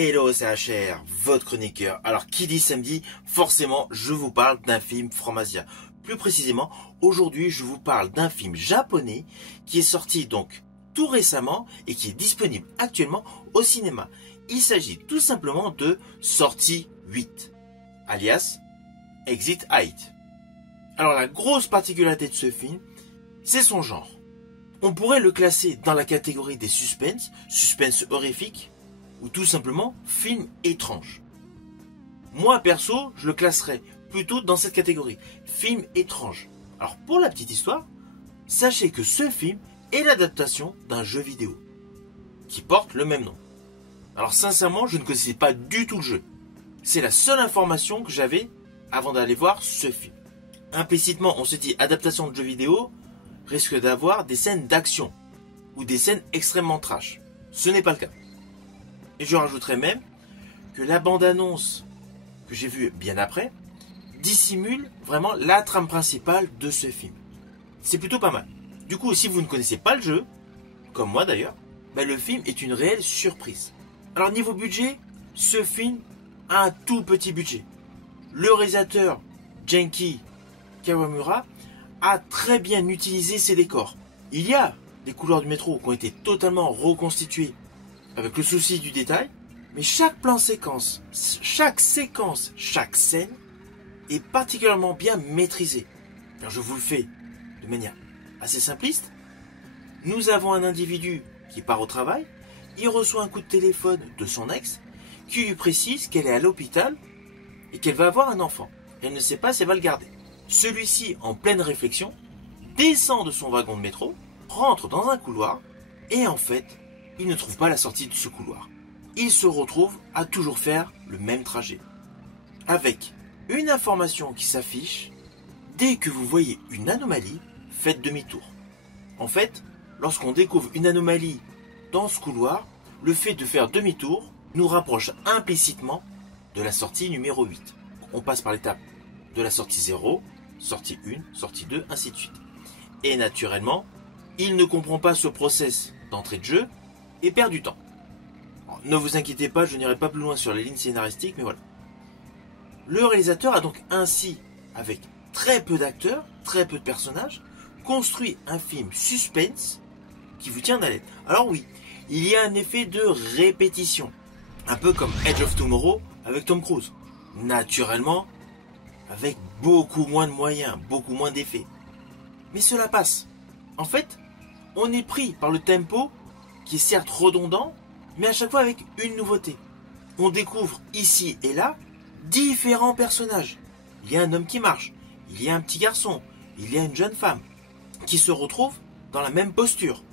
Hello, c'est HR, votre chroniqueur. Alors, qui dit samedi, forcément, je vous parle d'un film Franmasia. Plus précisément, aujourd'hui, je vous parle d'un film japonais qui est sorti donc tout récemment et qui est disponible actuellement au cinéma. Il s'agit tout simplement de Sortie 8, alias Exit 8. Alors, la grosse particularité de ce film, c'est son genre. On pourrait le classer dans la catégorie des suspense horrifique, ou tout simplement film étrange. Moi perso, je le classerais plutôt dans cette catégorie, film étrange. Alors pour la petite histoire, sachez que ce film est l'adaptation d'un jeu vidéo qui porte le même nom. Alors sincèrement, je ne connaissais pas du tout le jeu. C'est la seule information que j'avais avant d'aller voir ce film. Implicitement, on se dit adaptation de jeu vidéo risque d'avoir des scènes d'action ou des scènes extrêmement trash. Ce n'est pas le cas. Et je rajouterais même que la bande-annonce que j'ai vue bien après dissimule vraiment la trame principale de ce film. C'est plutôt pas mal. Du coup, si vous ne connaissez pas le jeu, comme moi d'ailleurs, le film est une réelle surprise. Alors niveau budget, ce film a un tout petit budget. Le réalisateur Genki Kawamura a très bien utilisé ses décors. Il y a des couloirs du métro qui ont été totalement reconstitués avec le souci du détail, mais chaque plan séquence, chaque scène est particulièrement bien maîtrisée. Alors je vous le fais de manière assez simpliste. Nous avons un individu qui part au travail, il reçoit un coup de téléphone de son ex qui lui précise qu'elle est à l'hôpital et qu'elle va avoir un enfant. Elle ne sait pas si elle va le garder. Celui-ci, en pleine réflexion, descend de son wagon de métro, rentre dans un couloir et en fait, il ne trouve pas la sortie de ce couloir. Il se retrouve à toujours faire le même trajet. Avec une information qui s'affiche, dès que vous voyez une anomalie, faites demi-tour. En fait, lorsqu'on découvre une anomalie dans ce couloir, le fait de faire demi-tour nous rapproche implicitement de la sortie numéro 8. On passe par l'étape de la sortie 0, sortie 1, sortie 2, ainsi de suite. Et naturellement, il ne comprend pas ce process d'entrée de jeu et perd du temps. Alors, ne vous inquiétez pas, je n'irai pas plus loin sur les lignes scénaristiques, mais voilà. Le réalisateur a donc ainsi, avec très peu d'acteurs, très peu de personnages, construit un film suspense qui vous tient en haleine. Alors oui, il y a un effet de répétition, un peu comme Edge of Tomorrow avec Tom Cruise. Naturellement, avec beaucoup moins de moyens, beaucoup moins d'effets. Mais cela passe. En fait, on est pris par le tempo qui est certes redondant, mais à chaque fois avec une nouveauté. On découvre ici et là différents personnages. Il y a un homme qui marche, il y a un petit garçon, il y a une jeune femme qui se retrouvent dans la même posture.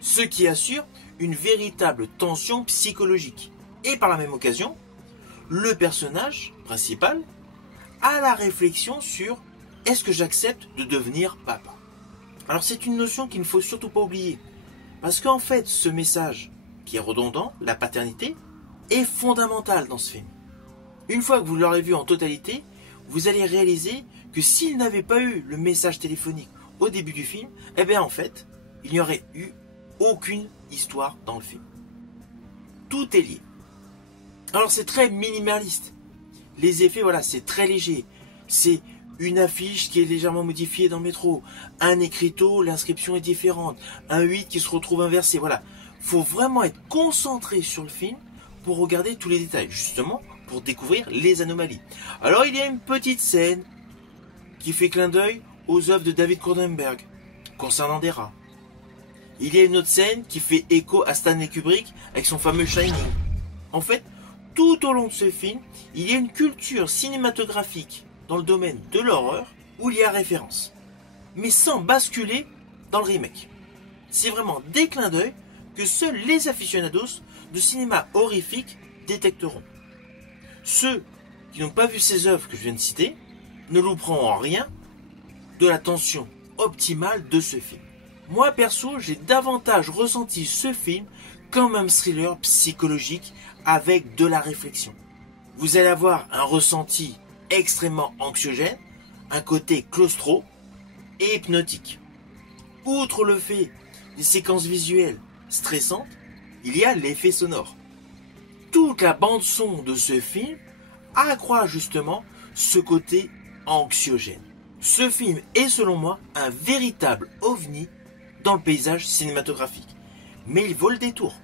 Ce qui assure une véritable tension psychologique. Et par la même occasion, le personnage principal a la réflexion sur est-ce que j'accepte de devenir papa. Alors c'est une notion qu'il ne faut surtout pas oublier. Parce qu'en fait, ce message qui est redondant, la paternité, est fondamental dans ce film. Une fois que vous l'aurez vu en totalité, vous allez réaliser que s'il n'avait pas eu le message téléphonique au début du film, en fait, il n'y aurait eu aucune histoire dans le film. Tout est lié. Alors c'est très minimaliste. Les effets, voilà, c'est très léger. C'est une affiche qui est légèrement modifiée dans le métro, un écriteau, l'inscription est différente, un 8 qui se retrouve inversé, voilà. Faut vraiment être concentré sur le film pour regarder tous les détails, justement pour découvrir les anomalies. Alors il y a une petite scène qui fait clin d'œil aux œuvres de David Cronenberg concernant des rats. Il y a une autre scène qui fait écho à Stanley Kubrick avec son fameux Shining. En fait, tout au long de ce film, il y a une culture cinématographique dans le domaine de l'horreur où il y a référence, mais sans basculer dans le remake. C'est vraiment des clins d'œil que seuls les aficionados de cinéma horrifique détecteront. Ceux qui n'ont pas vu ces œuvres que je viens de citer ne louperont en rien de la tension optimale de ce film. Moi perso, j'ai davantage ressenti ce film comme un thriller psychologique avec de la réflexion. Vous allez avoir un ressenti extrêmement anxiogène, un côté claustro et hypnotique. Outre le fait des séquences visuelles stressantes, il y a l'effet sonore. toute la bande son de ce film accroît justement ce côté anxiogène. Ce film est selon moi un véritable ovni dans le paysage cinématographique. Mais il vaut le détour.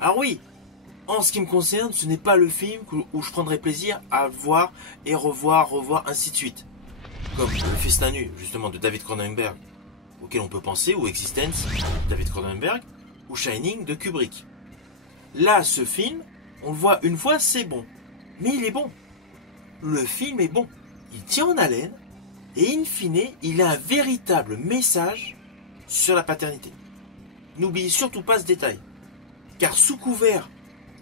Alors oui, en ce qui me concerne, ce n'est pas le film où je prendrai plaisir à voir et revoir, ainsi de suite. Comme Le Festin nu, justement, de David Cronenberg, auquel on peut penser, ou Existence, de David Cronenberg, ou Shining, de Kubrick. Là, ce film, on le voit une fois, c'est bon. Mais il est bon. Le film est bon. Il tient en haleine, et in fine, il a un véritable message sur la paternité. N'oubliez surtout pas ce détail. Car sous couvert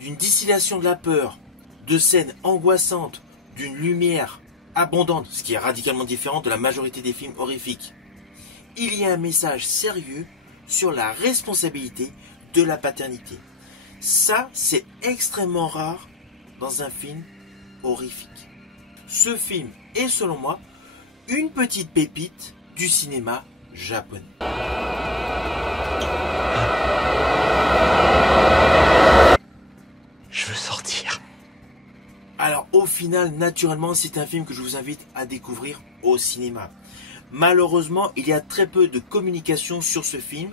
d'une distillation de la peur, de scènes angoissantes, d'une lumière abondante, ce qui est radicalement différent de la majorité des films horrifiques, il y a un message sérieux sur la responsabilité de la paternité. Ça, c'est extrêmement rare dans un film horrifique. Ce film est, selon moi, une petite pépite du cinéma japonais. Je veux sortir. Alors au final, naturellement, c'est un film que je vous invite à découvrir au cinéma. Malheureusement, il y a très peu de communication sur ce film,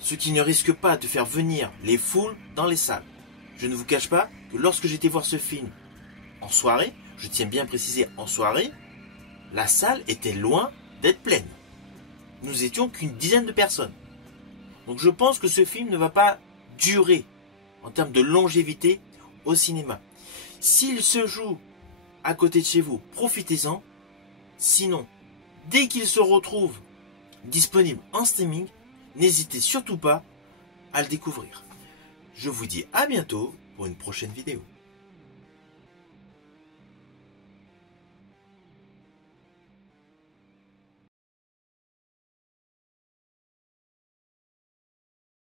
ce qui ne risque pas de faire venir les foules dans les salles. Je ne vous cache pas que lorsque j'étais voir ce film en soirée, je tiens bien à préciser en soirée, la salle était loin d'être pleine. Nous étions qu'une dizaine de personnes. Donc je pense que ce film ne va pas durer en termes de longévité au cinéma. S'il se joue à côté de chez vous, profitez-en. Sinon, dès qu'il se retrouve disponible en streaming, n'hésitez surtout pas à le découvrir. Je vous dis à bientôt pour une prochaine vidéo.